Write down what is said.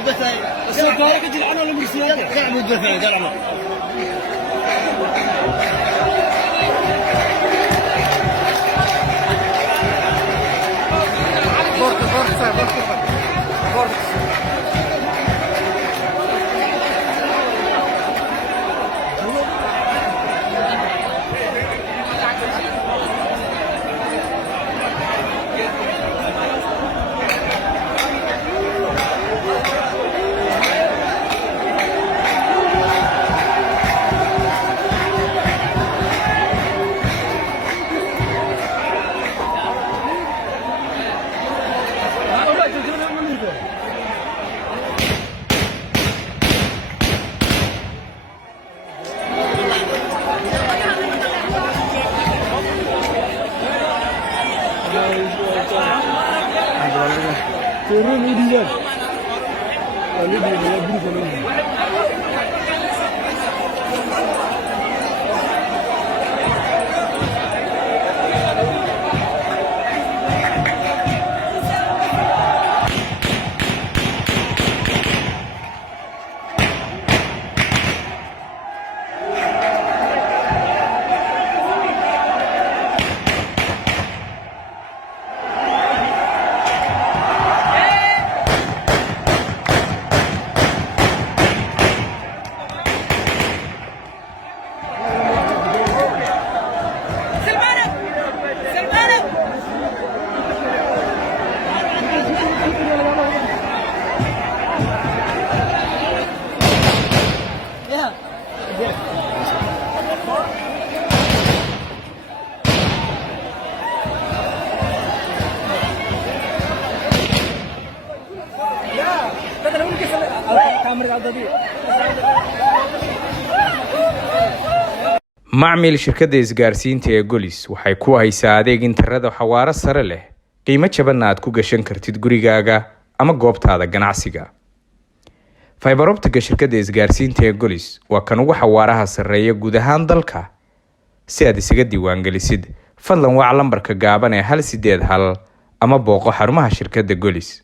بس السكر كتير عنه ولا مرسيات لا مو دفع درعنا turun ini dia. Lalu dia beri jalan. macmiil shirkadda isgaarsiinta ee Golis waxay ku haysaa adeeg internet xawaare sare leh qiimo jaban aad ku gashan kartid gurigaaga ama goobtaada ganacsiga. Fiber optic shirkadda isgaarsiinta ee Golis waa kan ugu xawaaraha sareeya guud ahaan dalka. Si aad isaga diiwaan gelisid, fadlan wac lambarka gaaban ee 181 ama booqo xarumaha shirkadda Golis.